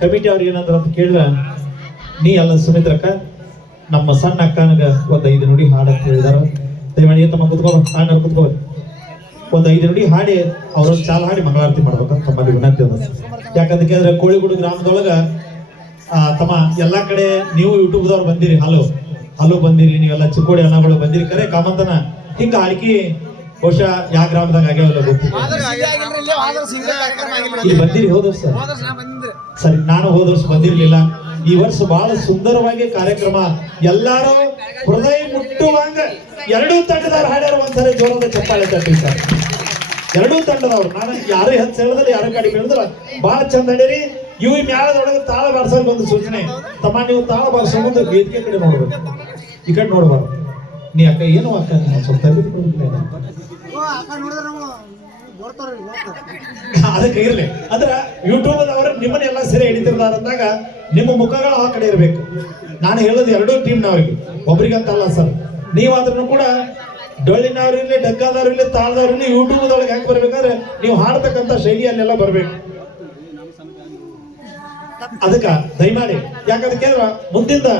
Committee ಅವ್ರಿಗೆ ಏನಾದ್ರು ಅಂತ ಕೇಳಿದ್ರ, ನೀ ಅಲ್ಲ ಸುಮಿತ್ರಕ್ಕ, ನಮ್ಮ ಸಣ್ಣ ಅಕ್ಕನಗ ಒಂದು ಐದು ನುಡಿ ಹಾಡಕ್ಕೆ ಹೇಳಿದಾರ. ದಯಮಾಡಿ ತಮ್ಮ ಕುತ್ಕೋ ನಾನು ಕುತ್ಕೋ. ಒಂದು ಐದು ನುಡಿ ಹಾಡಿ ಅವ್ರೊಂದು ಚಾಲ ಹಾಡಿ ಮಂಗಳಾರತಿ ಮಾಡ್ಬೇಕಂತ ತಮ್ಮಲ್ಲಿ ವಿನಂತಿ ಅದ. ಯಾಕಂತ ಕೇಳಿದ್ರೆ ಕೋಳಿಗುಡು ಗ್ರಾಮದೊಳಗ ತಮ್ಮ ಎಲ್ಲಾ ಕಡೆ ನೀವು ಯೂಟ್ಯೂಬ್ದವ್ರು ಬಂದಿರಿ, ಹಲೋ ಹಲೋ ಬಂದಿರಿ, ನೀವೆಲ್ಲ ಚಿಕ್ಕೋಡಿ ಅನ್ನಗಳು ಬಂದಿರಿ, ಕರೆ ಕಾಮಂತನ ಹಿಂಗ ಹಾಡ್ಕಿ ಬಹುಶಃ ಯಾವ ಗ್ರಾಮದಾಗ ಆಗ್ಯಾವಲ್ಲ ಗೊತ್ತಿಲ್ಲ ಇಲ್ಲಿ ಬಂದಿರಿ ಹೋದ ಸರ್ ಸರಿ ನಾನು ಹೋದ ವರ್ಷ ಬಂದಿರ್ಲಿಲ್ಲ. ಈ ವರ್ಷ ಬಹಳ ಸುಂದರವಾಗಿ ಕಾರ್ಯಕ್ರಮ. ಎಲ್ಲಾರು ಹೃದಯ ಮುಟ್ಟುವಂಗ ಎರಡೂ ತಂಡದವ್ರು ಹಾಡ್ಯಾರ ಒಂದ್ಸರಿ ಜೋರದ ಚಪ್ಪಾಳೆ ತಟ್ಟಿ ಸರ್. ಎರಡೂ ತಂಡದವ್ರು. ನಾನು ಯಾರು ಹೆಚ್ಚು ಹೇಳಿದ್ರೆ ಯಾರು ಕಡಿಮೆ ಹೇಳಿದ್ರ ಬಹಳ ಚಂದ ಹಾಡ್ಯಾರಿ ಇವು ಮ್ಯಾಳದೊಳಗೆ ತಾಳ ಬಾರ್ಸೋಕೆ ಒಂದು ಸೂಚನೆ. ತಮ್ಮ ನೀವು ತಾಳ ಬಾರ್ಸೋ ಮುಂದೆ ವೇದಿಕೆ ಕಡೆ ನೋಡ್ಬೇಕು. ಈ ಕಡೆ ನೋಡ್ಬಾರ್ದು. ನೀ ಅಕ್ಕ ಏನು ಅಕ್ಕ ನೀನು ಸ್ವಲ್ಪ ಅದಕ್ಕೆ ಇರ್ಲಿ. ಅಂದ್ರೆ ಯೂಟ್ಯೂಬ್ ಅವರು ನಿಮ್ಮನ್ನೆಲ್ಲ ಸೆರೆ ಹಿಡಿತಿರ್ತಾರ ಅಂದಾಗ ನಿಮ್ಮ ಮುಖಗಳು ಆ ಕಡೆ ಇರಬೇಕು. ನಾನು ಹೇಳೋದು ಎರಡೂ ಟೀಮ್ನವ್ರಿಗೆ. ಒಬ್ರಿಗಂತಲ್ಲ ಸರ್. ನೀವಾದ್ರೂ ಕೂಡ ಡೊಳ್ಳಿನವ್ರು ಇರಲಿ ಡಗ್ಗಾದವ್ರು ಇರಲಿ ತಾಳ್ದವ್ರು ಇರಲಿ ಯೂಟ್ಯೂಬ್ದೊಳಗೆ ಹೆಂಗೆ ಬರ್ಬೇಕಾದ್ರೆ ನೀವು ಹಾಡ್ತಕ್ಕಂಥ ಶೈಲಿಯಲ್ಲೆಲ್ಲ ಬರಬೇಕು. ಅದಕ್ಕ ದಯಮಾಡಿ. ಯಾಕಂದ್ರೆ ಕೇಳಿದ್ರ ಮುಂದಿನ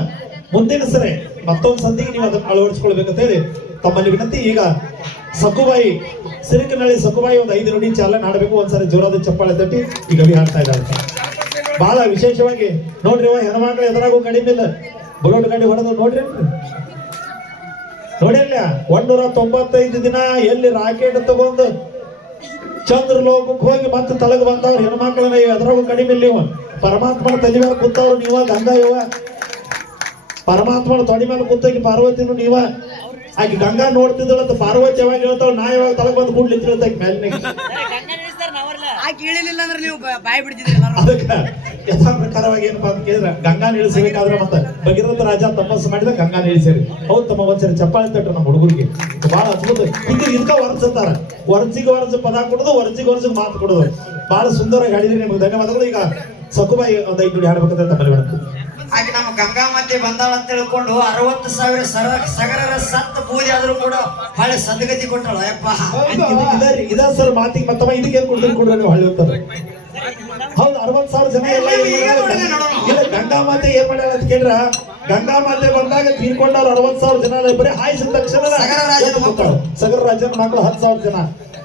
ಮುಂದಿನ ಸರಿ ಮತ್ತೊಂದು ಸಂಧಿಗೆ ನೀವು ಅದನ್ನು ಅಳವಡಿಸ್ಕೊಳ್ಬೇಕಂತ ಹೇಳಿ ತಮ್ಮಲ್ಲಿ ವಿನಂತಿ, ಈಗ ಸಕುಬಾಯಿ ಸಿರಿಕನಹಳ್ಳಿ ಸಕುಬಾಯಿ ಒಂದು ಐದು ನುಡಿ ಚಾಲನೆ ಆಡಬೇಕು, ಒಂದ್ಸರಿ ಜೋರಾದ ಚಪ್ಪಾಳೆ ತಟ್ಟಿ ಈಗ ಗವಿ ಹಾಡ್ತಾ ಇದ್ದಾರೆ. ಬಹಳ ವಿಶೇಷವಾಗಿ ನೋಡ್ರಿ ಹೆಣ್ಮಕ್ಳು ಎದುರಾಗೂ ಕಡಿಮೆ ಇಲ್ಲ ಬುಲೋಟ್ ಗಾಡಿ ಹೊಡೆದು ನೋಡ್ರಿ. ನೋಡಿರ್ಲ ಒಂದೂರ ತೊಂಬತ್ತೈದು ದಿನ ಎಲ್ಲಿ ರಾಕೆಟ್ ತಗೊಂಡು ಚಂದ್ರ ಲೋಕಕ್ಕೆ ಹೋಗಿ ಮತ್ತೆ ತಲೆಗೆ ಬಂದವ್ರು ಹೆಣ್ಮಕ್ಳನ್ನ ಎದುರಾಗೂ ಕಡಿಮೆ ಇಲ್ಲ ಇವ ಪರಮಾತ್ಮನ ತಲೆ ಮೇಲೆ ಕೂತವ್ರು ನೀವ, ಗಂಗಾ ಇವ ಪರಮಾತ್ಮನ ತೊಡಿ ಮೇಲೆ ಕೂತಾಗಿ ಪಾರ್ವತಿನು ನೀವ ಆಕೆ ಗಂಗಾ ನೋಡ್ತಿದ್ದಳಂತ ಪಾರ್ವತಿ ಯಾವಾಗ ಹೇಳ್ತಾವ ನಾ ಯಾವಾಗ ತಲೆ ಬಂದು ಕೂಡ್ಲಿ ತಿಳ್ತಾಕ ಇಳಿಲಿಲ್ಲ ಅಂದ್ರೆ ನೀವು ಬಾಯಿ ಬಿಡ್ತಿದ್ರಿ ಅದಕ್ಕೆ ಅದಕ್ಕ ಯಥಾ ಪ್ರಕಾರವಾಗಿ ಏನಪ್ಪಾ ಅಂತ ಕೇಳಿದ್ರೆ ಗಂಗಾ ನಿಳಿಸಬೇಕಾದ್ರೆ ಮತ್ತೆ ಭಗೀರಥ ರಾಜ ತಪಸ್ಸು ಮಾಡಿದ ಗಂಗಾ ಇಳಿಸಿರಿ ಹೌದು ತಮ್ಮ ಒಂದ್ಸರಿ ಚಪ್ಪಾಳೆ ತಟ್ಟ ನಮ್ಮ ಹುಡುಗರಿಗೆ. ಬಹಳ ಅದ್ಭುತ. ಹಿಂಗೆ ಇದಕ್ಕ ವರ್ಣಿಸ್ತಾರ ವರ್ಜಿಗೆ ವರ್ಜ ಪದ ಕೊಡೋದು ವರ್ಜಿಗೆ ವರ್ಜ ಮಾತು ಕೊಡೋದು. ಬಹಳ ಸುಂದರವಾಗಿ ಹೇಳಿದ್ರೆ ನಿಮ್ಗೆ. ಧನ್ಯವಾದಗಳು. ಈಗ ಸಕುಬಾಯಿ ಒಂದು ಐದು ಹಾಡ್ಬೇಕಂತ ತಮ್ಮಲ್ಲಿ ಆಕೆ ನಮ್ಮ ಗಂಗಾ ಮಧ್ಯೆ ಬಂದಾಳ ಅಂತ ತಿಳ್ಕೊಂಡು ಅರವತ್ತು ಸಾವಿರ ಸರ ಸಗರರ ಸತ್ತ ಪೂಜೆ ಆದ್ರೂ ಕೂಡ ಹಳೆ ಸದ್ಗತಿ ಕೊಟ್ಟಳ. ಯಪ್ಪ ಇದ ಸರ್ ಮಾತಿಗೆ ಮತ್ತಮ್ಮ ಇದಕ್ಕೆ ಏನ್ ಕೊಡ್ತೀನಿ ಕೊಡ್ರಿ ನೀವು ಹಳ್ಳಿ ಹೋಗ್ತಾರೆ ಹೌದು ಅರವತ್ತು ಸಾವಿರ ಜನ ಎಲ್ಲ ಇಲ್ಲ ಗಂಗಾ ಮಾತೆ ಏನ್ ಮಾಡ್ಯಾರ ಅಂತ ಕೇಳ್ರ? ಗಂಗಾ ಮಾತೆ ಬಂದಾಗ ತೀರ್ಕೊಂಡವ್ರು ಅರವತ್ ಸಾವಿರ ಜನ ಬರೀ ಹಾಯಿಸಿದ ತಕ್ಷಣ ಸಗರ ರಾಜನ ಮಕ್ಕಳು. ಸಗರ ರಾಜನ ಮಕ್ಕಳು ಹತ್ತು ಸಾವಿರ ಜನ.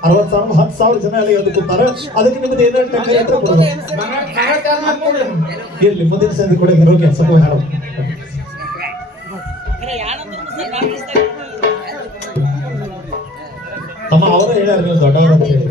ಅರವತ್ ಸಾವಿರ, ಹತ್ತು ಸಾವಿರ ಜನ ಎಲ್ಲ ಎದ್ದು ಕೂತಾರೆ. ಅದಕ್ಕೆ ನಿಮ್ಮದು ಏನಾದ್ರು ಟಕ್ಕರ್ ಇದ್ರೆ ಕೊಡೋದು ಇರ್ಲಿ, ಮುಂದಿನ ಸಂಧಿ ಕೂಡ ರೋಗಿ ಸ್ವಲ್ಪ ಹಾಡು. ತಮ್ಮ ಅವರು ಹೇಳ್ಯಾರ, ನೀವು ದೊಡ್ಡವರು ಅಂತ ಹೇಳಿ.